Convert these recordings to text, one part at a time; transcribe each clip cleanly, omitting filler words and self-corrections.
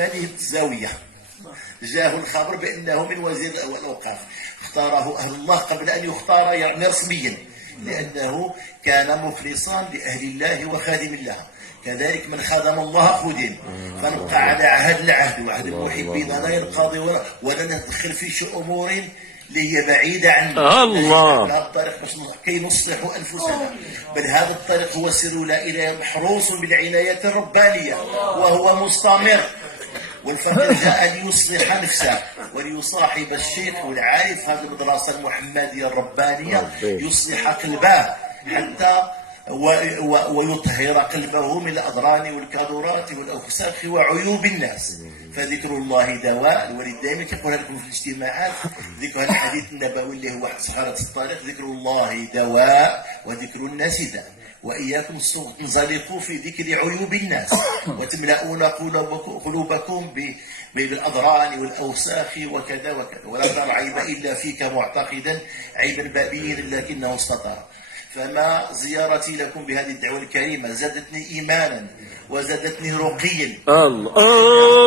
هذه الزاوية جاءه الخبر بأنه من وزير الأوقاف، اختاره أهل الله قبل أن يختار يعني رسميا، لأنه كان مخلصا لأهل الله وخادم الله. كذلك من خدم الله خدم، فنبقى على عهد العهد وعهد المحبين، لا ينقضي ولا ندخل في أمور اللي هي بعيدة عنا. الله هذا الطريق باش كي نصلحوا أنفسنا، بل هذا الطريق هو سر لا إله، محروس بالعناية الربانية وهو مستمر. والفقير جاء ليصلح نفسه وليصاحب الشيخ والعارف، هذه المدرسة المحمدية الربانية، يصلح قلبه حتى ويطهر قلبه من الأضران والكادورات والأوساخ وعيوب الناس. فذكر الله دواء. الوليد دائما كيقولها لكم في الاجتماعات، ذكر الحديث النبوي اللي هو صخرة الطريق، ذكر الله دواء وذكر الناس داء، وإياكم تنزلقوا في ذكر عيوب الناس وتملؤون قلوبكم بالأضران والأوساخ وكذا وكذا، ولا ترى عيب إلا فيك معتقدا عيبا بابيا لكنه استطاع. فما زيارتي لكم بهذه الدعوة الكريمة زادتني إيمانا وزادتني رقيا.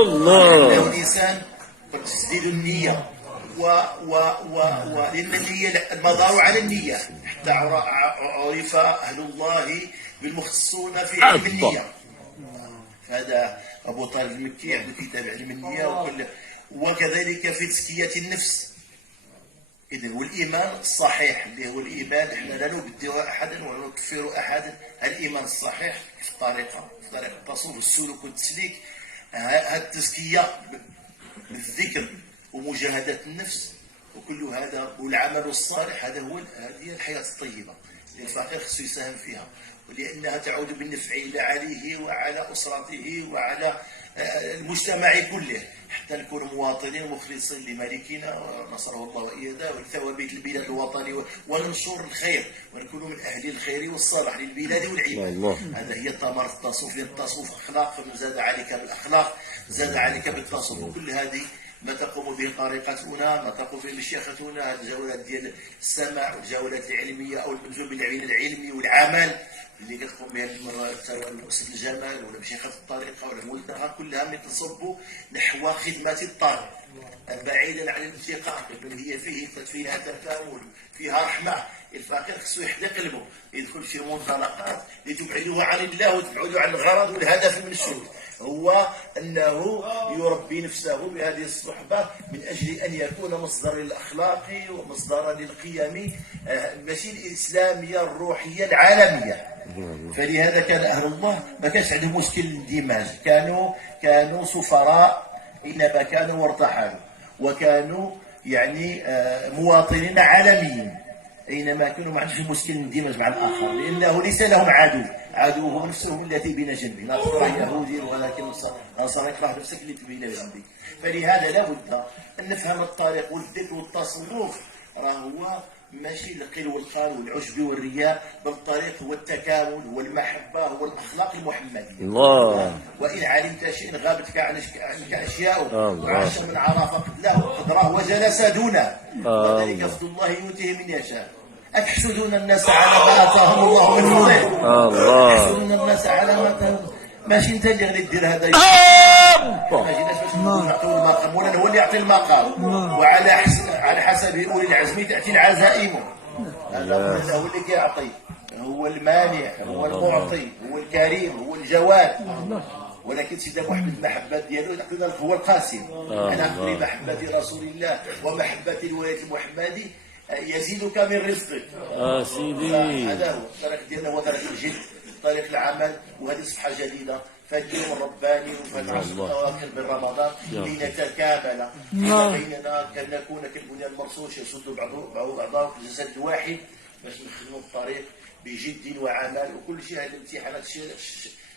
الله الإنسان تسديد النية لأن النية المدار على النية، حتى عرف أهل الله بالمختصون في علم النية. هذا أبو طالب المكي عنده كتاب علم النية، وكذلك في تزكية النفس. إذن والإيمان الصحيح اللي هو الإيمان، إحنا لا نبدع أحدا ولا نكفر أحدا. الإيمان الصحيح في طريقة التصوف والسلوك والتسليك، هذه التزكية بالذكر ومجاهدة النفس وكل هذا، والعمل الصالح، هذه هي الحياة الطيبة اللي الفقير خصو يساهم فيها، ولأنها تعود بالنفع إلى عليه وعلى أسرته وعلى المجتمع كله، حتى نكون مواطنين مخلصين لملكنا نصره الله وإياه ولثوابت البلاد الوطني، وننشر الخير ونكون من أهل الخير والصالح للبلاد والعباد. هذا هي ثمرة التصوف، لأن التصوف أخلاق، فمن زاد عليك بالأخلاق زاد عليك بالتصوف. وكل هذه ما تقوم به طريقتنا، ما تقوم به مشيختنا، الجولات ديال السماع والجولات العلمية أو المنزول بالعلم العلمي والعمل اللي كتقوم بها مؤسسة الجمال ولا مشيخة الطريقة ولا الملتقى، كلها من تصب نحو خدمة الطالب بعيدا عن الانتقام، بل هي فيها تكامل، فيها رحمة. الفقير خصو يحدى قلبه، يدخل في منطلقات لتبعدوه عن الله وتبعدوا عن الغرض والهدف من الشغل، هو أنه يربي نفسه بهذه الصحبة من أجل أن يكون مصدر للأخلاق ومصدر للقيم، ماشي الإسلامية الروحية العالمية. فلهذا كان أهل الله ما كانش عندهم مشكل الاندماج، كانوا سفراء إنما كانوا وارتحلوا، وكانوا يعني مواطنين عالميين أينما كانوا، ما عندهمش مشكل الاندماج مع الآخر، لأنه ليس لهم عدوهم نفسهم التي بين جنبي، لا تكره يهودي ولكن نصر يكره نفسك اللي بين جنبي. فلهذا لابد أن نفهم الطريق والذكر والتصوف، راه هو ماشي القيل والقال والعجب والرياء، بل الطريق هو التكامل، هو المحبة، هو الأخلاق المحمدية. الله وإن علمت شيء غابتك عنك أشياء، وعاش من عرف قدره وجلس دونه، وذلك فضل الله يؤتيه من يشاء. أتحسدون الناس على ما آتاهم الله من فضله؟ أتحسدون الناس على ما آتاهم، ماشي أنت اللي غادي دير هذا، ماشي ناس باش نعطيو المقام، ولا هو اللي يعطي المقام، وعلى حسب أولي العزم تأتي العزائم. هذا هو اللي كيعطي، هو المانع، هو المعطي، هو الكريم، هو الجواد. ولكن سيدنا محمد المحبة ديالو هو القاسم. أنا بمحبة رسول الله ومحبة الولاية المحمدي يزيدك من رزقك. سيدي هذا هو الطريق ديالنا، هو طريق الجد، طريق العمل. وهذه صفحة جديدة، فاليوم الرباني وفي 10 أواخر من رمضان لنتكامل بيننا، كان نكون كالبنيان المرصوص يسد بعضه في الجسد الواحد، باش نخدموا الطريق بجد وعمل. وكل شيء هذه الامتحانات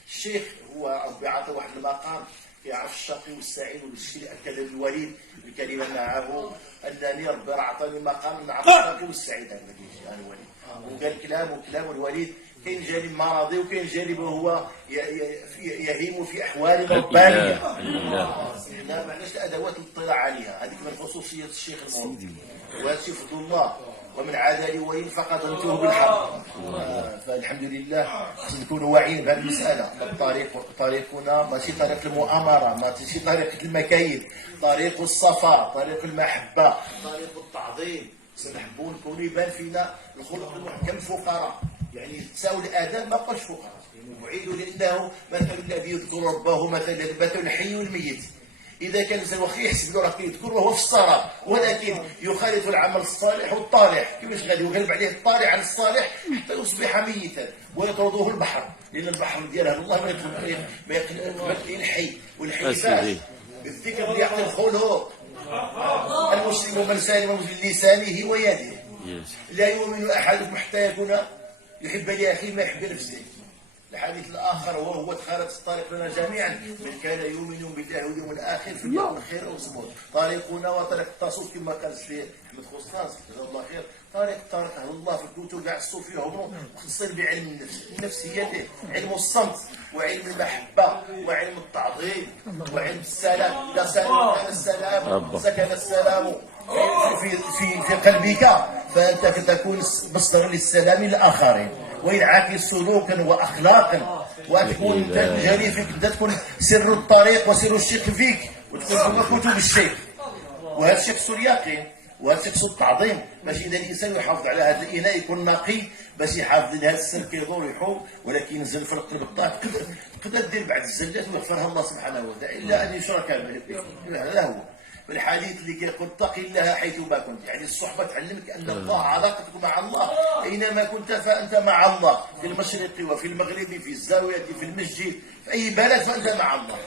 الشيخ هو بيعطي واحد المقام يعرف الشقي والسعيد، والشيء أكد الوليد بكلمة معه أنني ربي أعطاني مقام نعرف الشقي والسعيد. هذا الوليد وقال كلام الوليد، كاين جانب مرضي وكاين جانب هو يهيم في أحوال ربانية. لا، ما عندناش الأدوات الاطلاع عليها، هذيك من خصوصية الشيخ المربي، وهذا فضل الله. ومن عاد لي ولي فقد انته بالحق. فالحمد لله خصنا نكونوا واعيين بهذه المساله. طريقنا ماشي طريق المؤامره، ماشي طريق المكايد، طريق الصفاء، طريق المحبه، طريق التعظيم. نحبوا نكونوا يبان فينا الخلق المحكم فقراء، يعني تساوي الادم ما بقاش فقراء، بعيد لانه مثل الذي يذكر ربه مثل البت الحي والميت. اذا كان الانسان واخا يحسب له راه كيذكر وهو في السراب، ولكن يخالط العمل الصالح والطالح، كيفاش غادي يغلب عليه الطالح على الصالح حتى يصبح ميتا ويطرده البحر، لان البحر ديال الله ما يقبل الحي، والحي فاز بالذكر اللي يعطي الخلود. المسلم من سالم من لسانه ويده. لا يؤمن احدكم حتى يكون يحب لاخيه ما يحب لنفسه. الحديث الاخر وهو تخالف الطريق لنا جميعا، من كان يؤمن بالله واليوم الاخر فليكن خيرا وصمود. طريقنا وطريق التصوف كما قال السي احمد خصاص جزاه الله خير، طريق اهل الله في الكتب كاع الصوفيه هم مختصين بعلم النفس. النفس هي علم الصمت وعلم المحبه وعلم التعظيم وعلم السلام. اذا كان السلام سكن السلام في قلبك فانت تكون مصدر للسلام للاخرين، وينعكس سلوكا واخلاقا، وتكون تجري فيك، تكون سر الطريق وسر الشيخ فيك، وتكون هو كتب الشيخ. وهذا الشيء خصو اليقين، وهذا الشيء خصو التعظيم، باش اذا الانسان يحافظ على هذا الاناء يكون نقي، باش يحافظ على هذا السر كيدور يحوم، ولكن ينزل في القلب الطاهر تقدر دير بعض الزلات ويغفرها الله سبحانه وتعالى، الا ان يشرك به. هذا هو الحديث اللي كيقول اتق الله حيث ما كنت، يعني الصحبه تعلمك ان الله علاقتك مع الله اينما كنت فانت مع الله، في المشرق وفي المغرب، في الزاويه، في المسجد، في اي بلد فانت مع الله.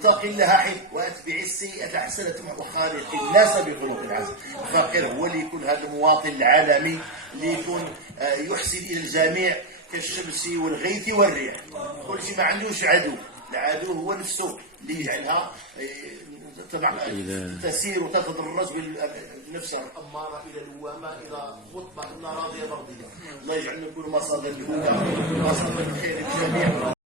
اتق الله حيث واتبع السيئه حسنه وخالق الناس بخلق حسن. الفقير هو اللي يكون هذا المواطن العالمي اللي يكون يحسن الى الجميع كالشمس والغيث والريح، كل شيء ما عندوش عدو، العدو هو نفسه اللي يجعلها تسير وتتدرج بالنفس الاماره الى اللوامه، الى مطمئنه راضيه مرضيه. الله يجعلنا نكون مصادر الهدى، مصادر الخير للجميع.